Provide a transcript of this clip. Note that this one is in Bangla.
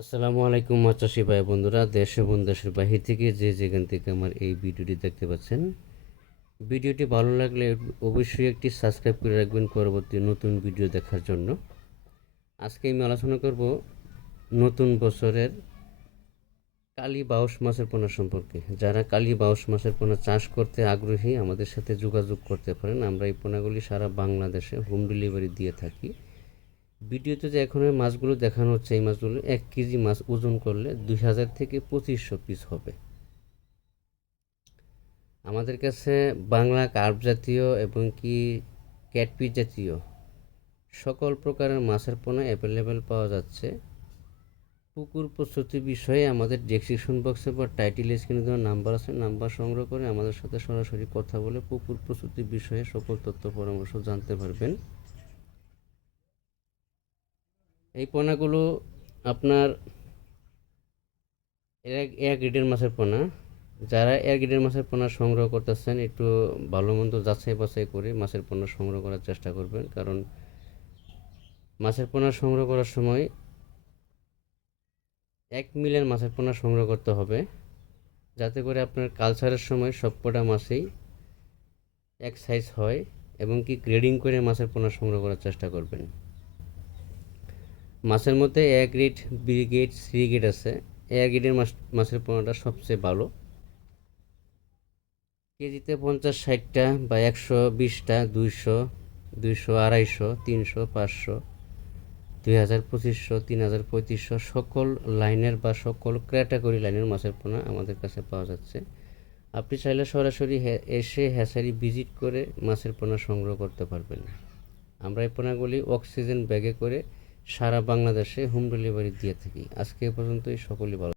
আসসালামু আলাইকুম মাছ চাষি ভাই বন্ধুরা, দেশ এবং দেশের বাহির থেকে যে যেখান থেকে আমার এই ভিডিওটি দেখতে পাচ্ছেন, ভিডিওটি ভালো লাগলে অবশ্যই একটি সাবস্ক্রাইব করে রাখবেন পরবর্তী নতুন ভিডিও দেখার জন্য। আজকে আমি আলোচনা করব নতুন বছরের কালী বাউস মাছের পোনা সম্পর্কে। যারা কালী বাউস মাছের পোনা চাষ করতে আগ্রহী আমাদের সাথে যোগাযোগ করতে পারেন। আমরা এই পোনাগুলি সারা বাংলাদেশে হোম ডেলিভারি দিয়ে থাকি। ভিডিওতে যে এখন মাছগুলো দেখানো হচ্ছে, এই মাছগুলো 1 কেজি মাছ ওজন করলে 2000 থেকে 2500 পিস হবে। আমাদের কাছে বাংলা কার্প জাতীয় এবং কি ক্যাটফিশ জাতীয় সকল প্রকারের মাছের পোনা অ্যাভেলেবেল পাওয়া যাচ্ছে। পুকুর প্রস্তুতি বিষয়ে আমাদের ডেসক্রিপশন বক্সে বা টাইটেল স্ক্রিনে দেওয়া নাম্বার আছে, নাম্বার সংগ্রহ করে আমাদের সাথে সরাসরি কথা বলে পুকুর প্রস্তুতি বিষয়ে সকল তথ্য পরামর্শ জানতে পারবেন। এই পোনাগুলো আপনার এয়ার গ্রেডের মাছের পোনা। যারা এয়ার গ্রেডের মাছের পোনা সংগ্রহ করতেছেন, একটু ভালো মন্দ যাচাই বাছাই করে মাছের পোনা সংগ্রহ করার চেষ্টা করবেন, কারণ মাছের পোনা সংগ্রহ করার সময় 1 মিলিয়ন মাছের পোনা সংগ্রহ করতে হবে, যাতে করে আপনার কালচারের সময় সবকটা মাছেই এক সাইজ হয়, এবং কি গ্রেডিং করে মাছের পোনা সংগ্রহ করার চেষ্টা করবেন। মাছের মধ্যে A grade, B grade, C grade আছে। এ গ্রেডের মাছের পোনাটা সবচেয়ে ভালো। কেজিতে 50-60টা বা 120টা, 200, 200, 250, 300, 500, 2000, 2500, 3000, 3500 সকল লাইনের বা সকল ক্যাটাগরি লাইনের মাছের পোনা আমাদের কাছে পাওয়া যাচ্ছে। আপনি চাইলে সরাসরি এসে হ্যাচারি ভিজিট করে মাছের পোনা সংগ্রহ করতে পারবেন। আমরা এই পোনাগুলি অক্সিজেন ব্যাগে করে সারা বাংলাদেশে হোম ডেলিভারি দিয়ে থাকি। আজকে এ পর্যন্তই, সকলেই ভালো।